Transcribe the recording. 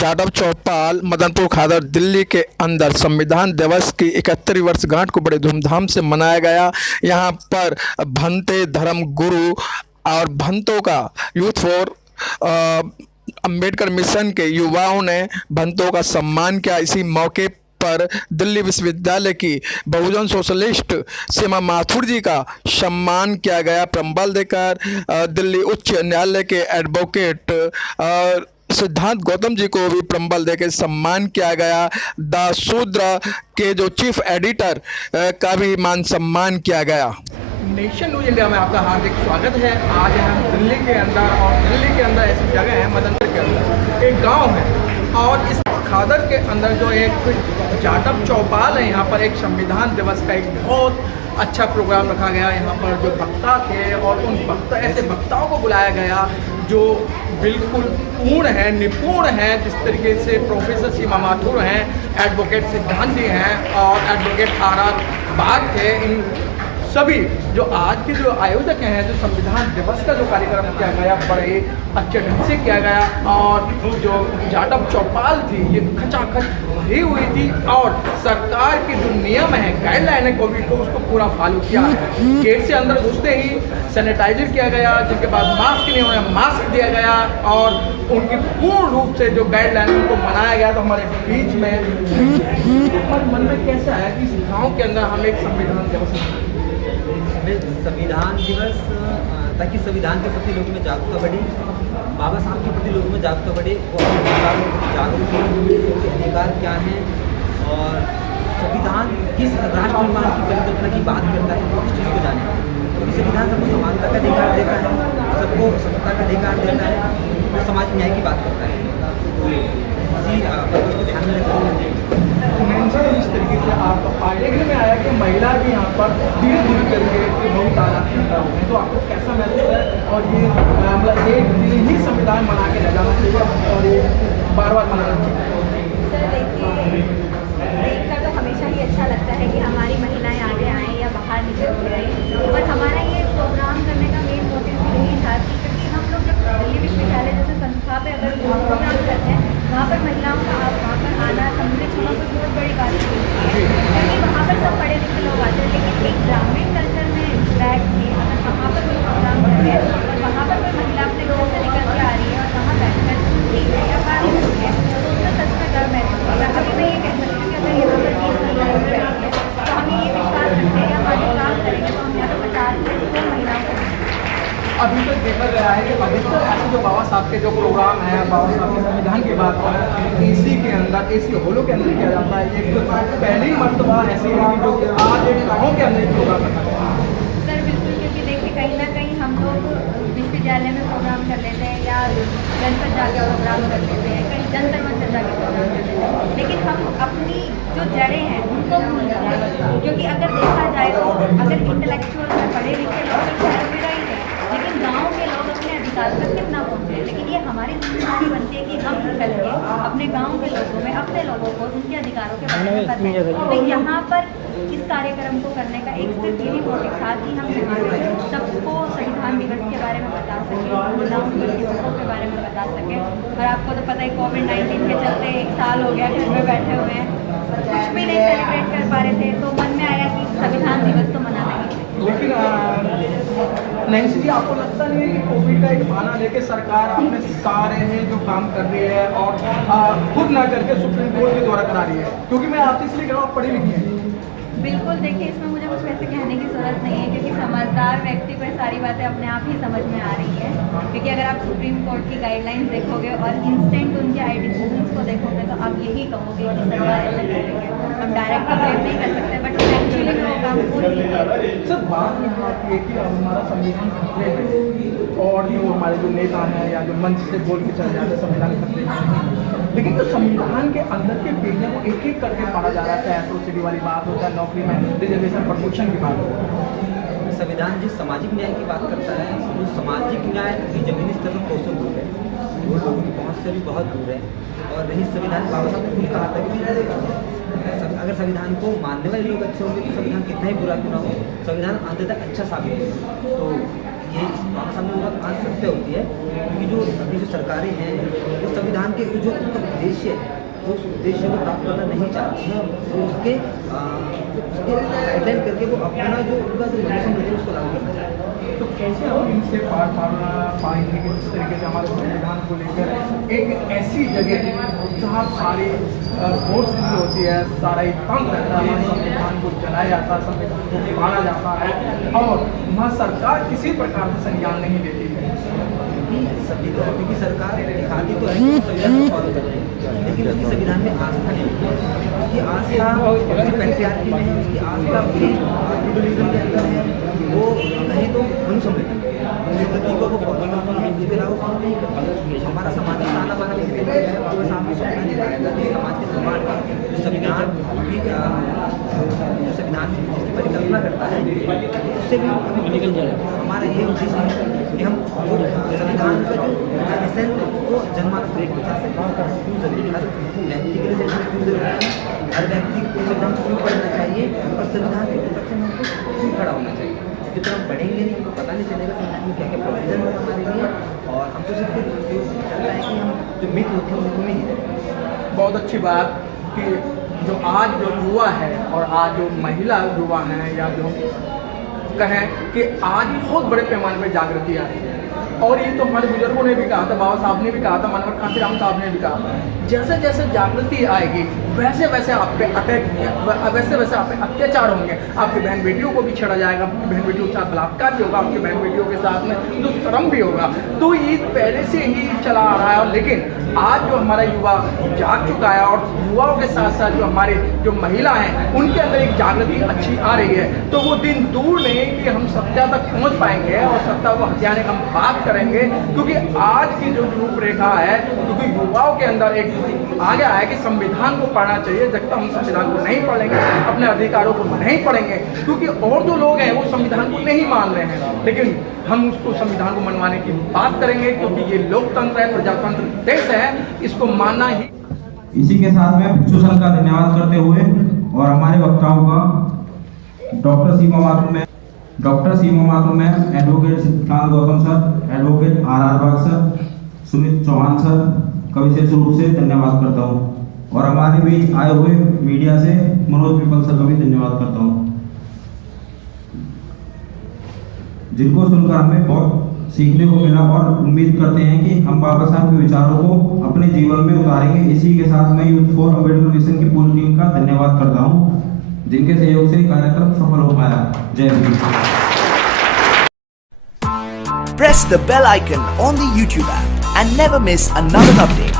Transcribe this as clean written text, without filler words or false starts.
जादव चौपाल मदनपुर खादर दिल्ली के अंदर संविधान दिवस की 71वीं वर्षगांठ को बड़े धूमधाम से मनाया गया। यहाँ पर भंते धर्म गुरु और भंतों का यूथ फॉर अंबेडकर मिशन के युवाओं ने भंतों का सम्मान किया। इसी मौके पर दिल्ली विश्वविद्यालय की बहुजन सोशलिस्ट सीमा माथुर जी का सम्मान किया गया। प्रम्बल देकर दिल्ली उच्च न्यायालय के एडवोकेट सिद्धांत गौतम जी को भी प्रम्बल देकर सम्मान किया गया। द शूद्र के जो चीफ एडिटर का भी मान सम्मान किया गया। नेशन न्यूज इंडिया में आपका हार्दिक स्वागत है। आज हम दिल्ली के अंदर और दिल्ली के अंदर ऐसी जगह है, मदनपुर के अंदर एक गांव है और इस खादर के अंदर जो एक जादव चौपाल है, यहाँ पर एक संविधान दिवस का एक बहुत अच्छा प्रोग्राम रखा गया। यहाँ पर जो वक्ता थे और उन वक्ता ऐसे वक्ताओं को बुलाया गया जो बिल्कुल पूर्ण है, निपुण है। जिस तरीके से प्रोफेसर सीमा माथुर हैं, एडवोकेट सिद्धांत जी हैं और एडवोकेट आर बाग थे। इन सभी जो आज के जो आयोजक हैं, जो संविधान दिवस का जो कार्यक्रम किया गया बड़े अच्छे ढंग से किया गया। और जो जादव चौपाल थी ये खचाखच भरी हुई थी और सरकार के जो नियम है, गाइडलाइन है कोविड को, उसको पूरा फॉलो किया है। गेट से अंदर घुसते ही सैनिटाइजर किया गया, जिसके बाद मास्क नहीं होना, मास्क दिया गया और उनकी पूर्ण रूप से जो गाइडलाइन उनको मनाया गया। तो हमारे बीच में हमारे मन में कैसा है कि इस गाँव के अंदर हम एक संविधान दिवस संविधान दिवस ताकि संविधान के प्रति लोगों में जागरूकता बढ़े, बाबा साहब के प्रति लोगों में जागरूकता बढ़े, वो अपने जागरूक हैं उनके अधिकार क्या हैं और संविधान किस राष्ट्र निर्माण की परिकल्पना की बात करता है, उस चीज़ को जाने। क्योंकि संविधान सबको समानता का अधिकार देता है, सबको समता का अधिकार देता है और समाज न्याय की बात करता है। तो इसी पर्पज को ध्यान में रखते इस तरीके से आपका देखने में आया कि महिला भी यहाँ पर धीरे धीरे करके बहुत आराम करता है। तो आपको कैसा महसूस है और ये मतलब एक दिन ही संविधान बना के लगाना चाहिए और ये बार बार मनाना चाहिए? सर देखिए, देखकर तो हमेशा ही अच्छा लगता है कि हमारी महिलाएं आगे आएँ या बाहर निकल के आएँ। बट हमारा ये प्रोग्राम करने का मेन मोटिव यही था कि क्योंकि हम लोग जब दिल्ली विश्वविद्यालय जैसे संस्था पे अगर प्रोग्राम करते हैं, वहाँ पर महिलाओं का वहाँ पर आना सम्मिलित होना तो बहुत बड़ी बात होती है, क्योंकि वहाँ पर सब पढ़े लिखे लोग आते हैं। लेकिन एक ग्रामीण कल्चर में बैठ के अगर वहाँ पर कोई प्रोग्राम कर रहे हैं और वहाँ पर कोई महिला अपने घर से निकल के आ रही है और वहाँ बैठ कर सुन रही है या बात कर रही है, तो उसका सच में डर महसूस होगा। अभी मैं ये कह सकती हूँ कि अगर यहाँ पर 20 महिलाएं बैठी है तो हम ये विश्वास रखते हैं हम आगे काम करेंगे तो हम यहाँ पर 50 से 100 महिलाओं को। अभी तक देखा गया है कि अधिकतर ऐसे जो बाबा साहब के जो प्रोग्राम है, बाबा साहब के संविधान की बात करें, एसी के अंदर, एसी हॉलों के अंदर किया जाता है। एक पहली मर्तबा ऐसी है जो कि आज एक गाँव के अंदर प्रोग्राम रखा गया है। सर बिल्कुल, क्योंकि देखिए कहीं ना कहीं हम लोग विश्वविद्यालय में प्रोग्राम कर लेते हैं या जनपद जाके प्रोग्राम कर लेते हैं, कहीं जंतर मंतर जाके प्रोग्राम कर लेते हैं, लेकिन हम अपनी जो जड़ें हैं उनको भूल जाते हैं। क्योंकि अगर देखा जाए तो अगर इंटेलेक्चुअल में पढ़े लिखे लोग तो मेरा ही है, लेकिन गाँव के लोग अपने अधिकार तक कितना पहुँचे। लेकिन ये हमारी जिम्मेदारी बनती है कि हम निकल के अपने गाँव के लोगों में, अपने लोगों को उनके अधिकारों के बारे में बताएं। तो यहाँ पर इस कार्यक्रम को करने का एक सिर्फ यही मोटिव था कि हम यहाँ पे सबको संविधान दिवस के बारे में बता सकें, महिलाओं के हकों के बारे में बता सकें। और आपको तो पता है कोविड-19 के चलते 1 साल हो गया घर में बैठे हुए हैं, कुछ भी नहीं सेलिब्रेट कर पा रहे थे, तो मन में आया कि संविधान दिवस तो मनाना ही है। लेकिन नैन्सी जी, आपको लगता नहीं है कि कोविड का एक बहाना लेके सरकार अपने सारे हैं जो काम कर रही है और खुद ना करके सुप्रीम कोर्ट के द्वारा करा रही है? क्योंकि मैं आपसे इसलिए कह रहा हूँ, आप पढ़ी लिखी हैं। बिल्कुल, देखिए इसमें मुझे कुछ वैसे कहने की ज़रूरत नहीं है, क्योंकि समझदार व्यक्ति को ये सारी बातें अपने आप ही समझ में आ रही है। क्योंकि अगर आप सुप्रीम कोर्ट की गाइडलाइंस देखोगे और इंस्टेंट उनके आई डिसीजंस को देखोगे तो आप यही कहोगे कि सरकार ऐसा कर रही है। हम डायरेक्ट ब्लेम नहीं कर सकते, बट एक्चुअली वो काम हो रही है। सर, बात यहाँ की है कि हमारा संविधान खतरे में और जो हमारे जो नेता हैं या जो मंच से बोल के चले जाते हैं संविधान खतरे में, लेकिन जो संविधान के अंदर के पेज हैं वो एक एक करके पढ़ा जा रहा है। एट्रोसिटी वाली बात होता है, नौकरी में रिजर्वेशन प्रमोशन की बात होता है। संविधान जिस सामाजिक न्याय की बात करता है, वो सामाजिक न्याय भी जमीनी स्तर पर कोसों दूर है, वो लोगों की पहुँच से भी बहुत दूर है। और रही संविधान, बाबा साहब ने खुद कहा था कि अगर संविधान को मानने वाले लोग अच्छे होंगे तो संविधान कितना ही बुरा क्यों ना हो, संविधान अंत तक अच्छा साबित होगा। तो ये बाबा साहब ने बहुत आज आवश्यकता होती है, क्योंकि जो अभी जो सरकारें हैं वो संविधान के जो उनका उद्देश्य है वो उस उद्देश्य को प्राप्त करना नहीं चाहती हैं, वो उसके साइडलाइन करके वो अपना जो उनका जो मनोसमृद्धि है उसको लागू करना चाहते हैं। तो कैसे हम इनसे पाएंगे कि जिस तरीके से हमारे संविधान को लेकर एक ऐसी जगह जहाँ सारी फोर्सेस जो होती है, सारा ही तंत्र रहता है, हमारे संविधान को जलाया जाता है, संविधान को माना जाता है और वहाँ सरकार किसी प्रकार से संज्ञान नहीं लेती है। सभी तो अभी की सरकार दिखाती तो है कि संविधान को फॉलो कर रही है, लेकिन उसकी संविधान में आस्था नहीं है। उसकी आस्था उसकी पैट्रियार्की में है, उसकी आस्था उसकी फेडरलिज्म के अंदर है, वो कहीं तो मनुस्मृति को वो फॉलो करती है, इसके अलावा फॉलो नहीं करती। हमारा सामाजिक ताना बाना भी इसके अंदर है, बाबा साहब ने सपना दिखाया था कि समाज के निर्माण का जो संविधान की जो संविधान जिसकी परिकल्पना करता है उससे भी निकल जाए। हमारा ये उद्देश्य है कि हम जो संविधान का जो एसेंस है उसको जन्मांतर ब्रेक बचा सकें। क्यों जरूरी हर व्यक्ति के लिए संविधान क्यों जरूरी है, हर व्यक्ति को संविधान क्यों पढ़ना चाहिए और संविधान के प्रोटेक्शन में हमको क्यों खड़ा होना चाहिए। जिस तरह हम पढ़ेंगे नहीं हमको पता नहीं चलेगा संविधान में क्या क्या प्रोविजन है हमारे लिए, और हम तो सिर्फ जो चलता है कि हम जो मिथ होते हैं उनको नहीं है। बहुत अच्छी बात कि जो आज जो युवा है और आज जो महिला युवा हैं या जो कहें कि आज बहुत बड़े पैमाने पर जागृति आ रही है, और ये तो हमारे बुजुर्गों ने भी कहा था, बाबा साहब ने भी कहा था, मनोहर कांशीराम साहब ने भी कहा था, जैसे जैसे जागृति आएगी वैसे वैसे आप पे वैसे वैसे आप पे अत्याचार होंगे, आपकी बहन बेटियों को भी छेड़ा जाएगा, आपकी बहन बेटियों के साथ बलात्कार भी होगा, आपकी बहन बेटियों के साथ में दुष्कर्म भी होगा। तो ये पहले से ही चला आ रहा है, लेकिन आज जो हमारा युवा जाग चुका है और युवाओं के साथ साथ जो हमारे जो महिला हैं उनके अंदर एक जागृति अच्छी आ रही है, तो वो दिन दूर नहीं कि हम सत्ता तक पहुंच पाएंगे और सत्ता को हथियाने का हम बात करेंगे। क्योंकि आज की जो रूपरेखा है, क्योंकि युवाओं के अंदर एक आ गया है कि संविधान को पढ़ना चाहिए, जब तक हम संविधान को नहीं पढ़ेंगे, अपने अधिकारों को नहीं पढ़ेंगे, क्योंकि और जो लोग हैं वो संविधान को नहीं मान रहे हैं, लेकिन हम उसको संविधान को मनवाने की बात करेंगे, क्योंकि ये लोकतंत्र है, प्रजातंत्र देश है, इसको मानना ही। इसी के साथ में भिक्षु संघ का धन्यवाद करते हुए और हमारे वक्ताओं का डॉक्टर सीमा माथुर मैम, एडवोकेट सिद्धांत गौतम सर, एडवोकेट RR बाग सर, सुमित चौहान सर का विशेष रूप से धन्यवाद करता हूँ, और हमारे बीच आए हुए मीडिया से मनोज पिपल सर का भी धन्यवाद करता हूँ, जिनको सुनकर हमें बहुत सीखने को मिला, और उम्मीद करते हैं कि हम बाबा साहब के विचारों को अपने जीवन में उतारेंगे। इसी के साथ मैं यूथ फॉर अम्बेडकर मिशन की पूरी टीम का धन्यवाद करता हूं, जिनके सहयोग से कार्यक्रम सफल हो पाया। जय Hind. Press the bell icon on the YouTube app and never miss another update.